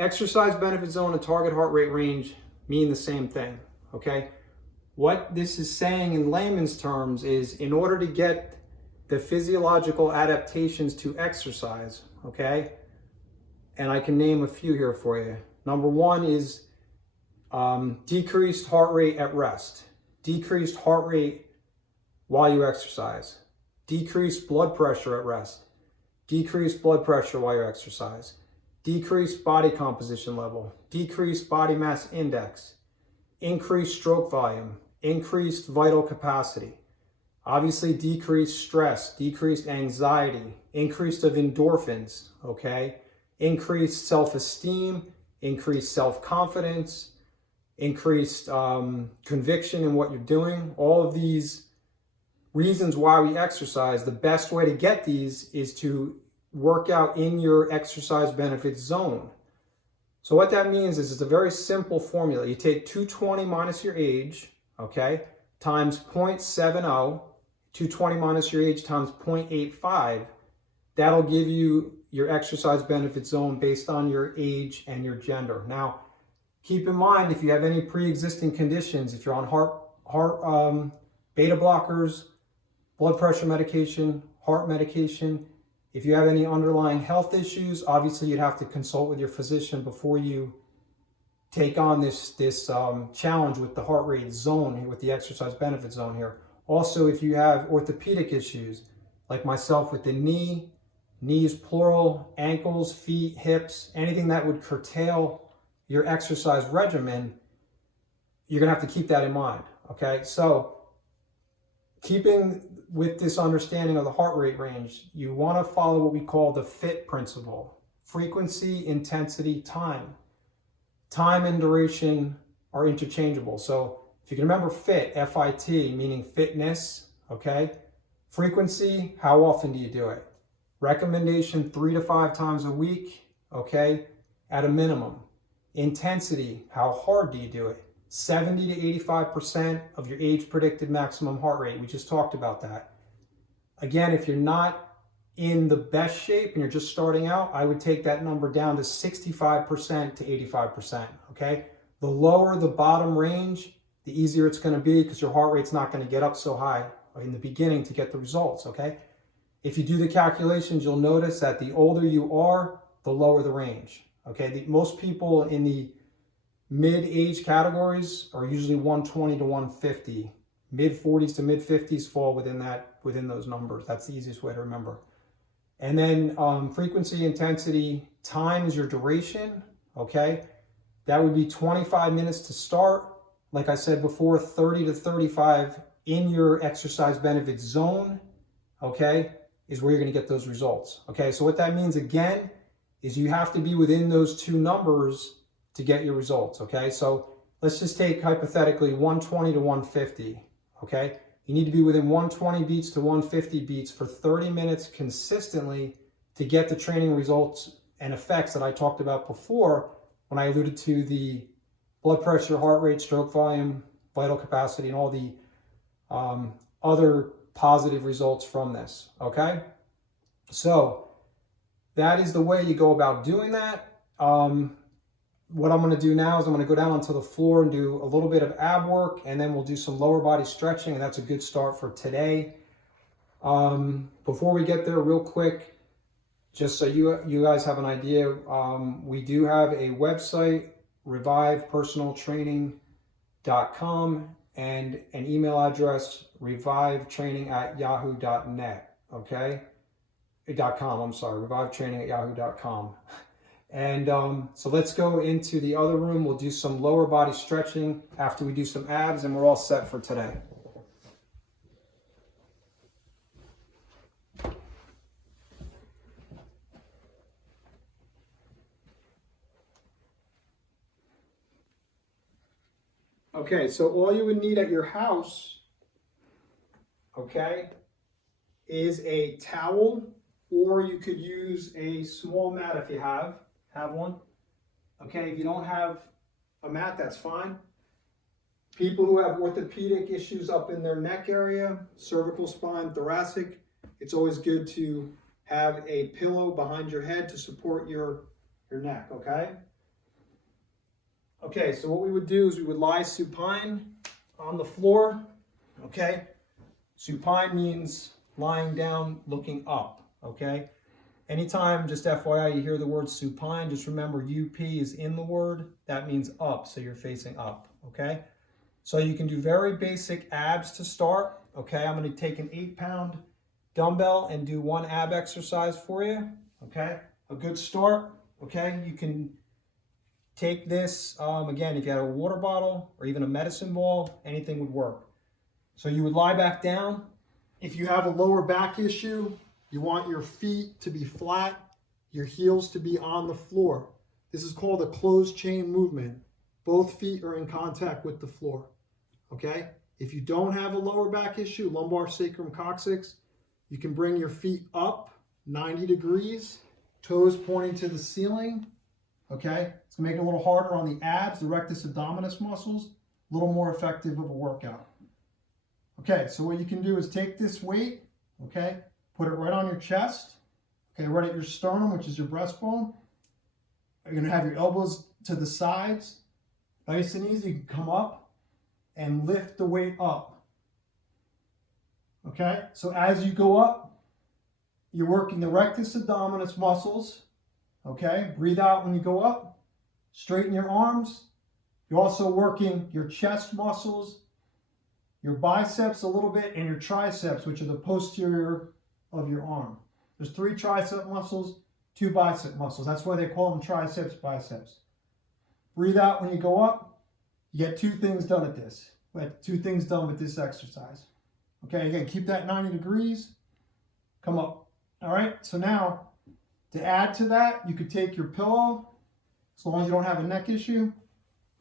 Exercise benefit zone and target heart rate range mean the same thing, okay? What this is saying in layman's terms is in order to get the physiological adaptations to exercise, okay? And I can name a few here for you. Number one is decreased heart rate at rest, decreased heart rate while you exercise, decreased blood pressure at rest, decreased blood pressure while you exercise, decreased body composition level, decreased body mass index, increased stroke volume, increased vital capacity, obviously decreased stress, decreased anxiety, increased of endorphins, okay? Increased self-esteem, increased self-confidence, increased conviction in what you're doing. All of these reasons why we exercise, the best way to get these is to work out in your exercise benefit zone. So what that means is it's a very simple formula. You take 220 minus your age, okay, times 0.70, 220 minus your age times 0.85. That'll give you your exercise benefit zone based on your age and your gender. Now, keep in mind, if you have any pre-existing conditions, if you're on heart beta blockers, blood pressure medication, heart medication, if you have any underlying health issues, obviously you'd have to consult with your physician before you take on this challenge with the heart rate zone, with the exercise benefit zone here. Also, if you have orthopedic issues, like myself with the knees plural, ankles, feet, hips, anything that would curtail your exercise regimen, you're gonna have to keep that in mind, okay? So keeping with this understanding of the heart rate range, you wanna follow what we call the FIT principle: frequency, intensity, time. Time and duration are interchangeable. So if you can remember FIT, F-I-T, meaning fitness, okay? Frequency, how often do you do it? Recommendation 3 to 5 times a week, okay, at a minimum. Intensity, how hard do you do it? 70 to 85% of your age predicted maximum heart rate. We just talked about that. Again, if you're not in the best shape and you're just starting out, I would take that number down to 65% to 85%, okay? The lower the bottom range, the easier it's gonna be because your heart rate's not gonna get up so high in the beginning to get the results, okay? If you do the calculations, you'll notice that the older you are, the lower the range, okay? Most people in the mid-age categories are usually 120 to 150. Mid-40s to mid-50s fall within those numbers. That's the easiest way to remember. And then frequency, intensity, time is your duration, okay? That would be 25 minutes to start. Like I said before, 30 to 35 in your exercise benefit zone, okay, is where you're gonna get those results, okay? So what that means, again, is you have to be within those two numbers to get your results, okay? So let's just take hypothetically 120 to 150, okay? You need to be within 120 beats to 150 beats for 30 minutes consistently to get the training results and effects that I talked about before when I alluded to the blood pressure, heart rate, stroke volume, vital capacity, and all the other positive results from this, okay? So that is the way you go about doing that. What I'm going to do now is I'm going to go down onto the floor and do a little bit of ab work, and then we'll do some lower body stretching, and that's a good start for today. Before we get there, real quick, just so you guys have an idea, we do have a website, revivepersonaltraining.com, and an email address, revivetraining@yahoo.net, okay? .com, I'm sorry, revivetraining@yahoo.com. And so let's go into the other room. We'll do some lower body stretching after we do some abs, and we're all set for today. Okay, so all you would need at your house, okay, is a towel, or you could use a small mat if you have one. Okay, if you don't have a mat, that's fine. People who have orthopedic issues up in their neck area, cervical spine, thoracic, it's always good to have a pillow behind your head to support your neck, okay? Okay, so what we would do is we would lie supine on the floor, okay? Supine means lying down, looking up, okay? Anytime, just FYI, you hear the word supine, just remember UP is in the word. That means up, so you're facing up, okay? So you can do very basic abs to start, okay? I'm going to take an 8-pound dumbbell and do one ab exercise for you, okay? A good start, okay? You can take this, again, if you had a water bottle or even a medicine ball, anything would work. So you would lie back down. If you have a lower back issue, you want your feet to be flat, your heels to be on the floor. This is called a closed chain movement. Both feet are in contact with the floor, okay? If you don't have a lower back issue, lumbar sacrum coccyx, you can bring your feet up 90 degrees, toes pointing to the ceiling, okay? It's gonna make it a little harder on the abs, the rectus abdominis muscles, a little more effective of a workout. Okay, so what you can do is take this weight, okay? Put it right on your chest, okay, right at your sternum, which is your breastbone. You're gonna have your elbows to the sides. Nice and easy, you can come up and lift the weight up. Okay, so as you go up, you're working the rectus abdominis muscles. Okay, breathe out when you go up. Straighten your arms. You're also working your chest muscles, your biceps a little bit, and your triceps, which are the posterior of your arm. There's 3 tricep muscles, 2 bicep muscles. That's why they call them triceps, biceps. Breathe out when you go up. You get 2 things done at this. Like 2 things done with this exercise. Okay, again, keep that 90 degrees. Come up. All right, so now to add to that, you could take your pillow, as long as you don't have a neck issue,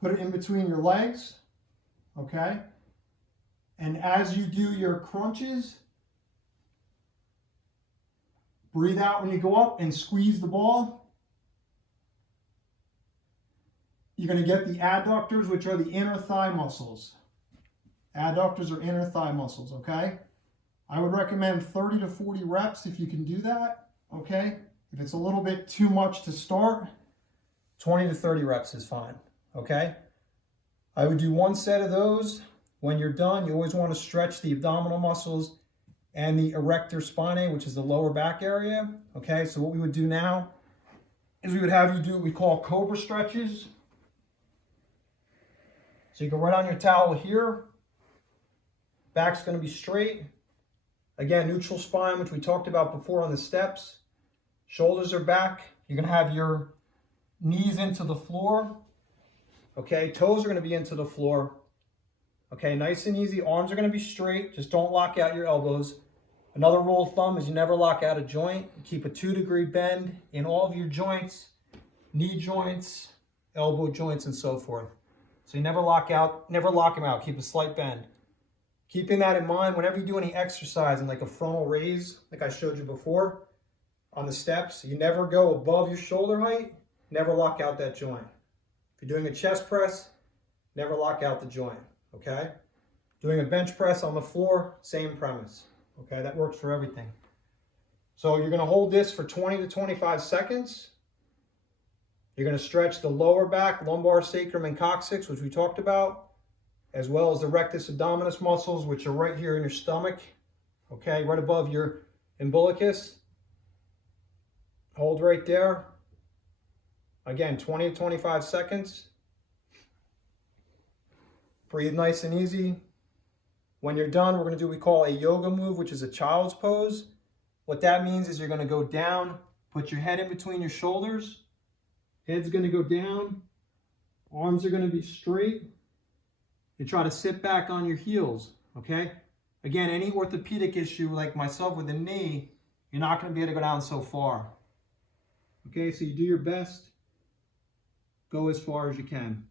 put it in between your legs. Okay, and as you do your crunches, breathe out when you go up and squeeze the ball. You're going to get the adductors, which are the inner thigh muscles. Adductors are inner thigh muscles, okay? I would recommend 30 to 40 reps if you can do that, okay? If it's a little bit too much to start, 20 to 30 reps is fine, okay? I would do 1 set of those. When you're done, you always want to stretch the abdominal muscles and the erector spinae, which is the lower back area, okay? So what we would do now is we would have you do what we call cobra stretches. So you go right on your towel here. Back's going to be straight. Again, neutral spine, which we talked about before on the steps. Shoulders are back. You're going to have your knees into the floor. Okay, toes are going to be into the floor. Okay, nice and easy. Arms are going to be straight. Just don't lock out your elbows. Another rule of thumb is you never lock out a joint. You keep a 2-degree bend in all of your joints, knee joints, elbow joints, and so forth. So you never lock them out. Keep a slight bend. Keeping that in mind, whenever you do any exercise in like a frontal raise, like I showed you before on the steps, you never go above your shoulder height, never lock out that joint. If you're doing a chest press, never lock out the joint, okay? Doing a bench press on the floor, same premise, okay? That works for everything. So you're gonna hold this for 20 to 25 seconds. You're gonna stretch the lower back, lumbar sacrum, and coccyx, which we talked about, as well as the rectus abdominis muscles, which are right here in your stomach, okay, right above your umbilicus. Hold right there. Again, 20 to 25 seconds. Breathe nice and easy. When you're done, we're going to do what we call a yoga move, which is a child's pose. What that means is you're going to go down, put your head in between your shoulders. Head's going to go down. Arms are going to be straight. And try to sit back on your heels, okay? Again, any orthopedic issue like myself with the knee, you're not going to be able to go down so far. Okay, so you do your best. Go as far as you can.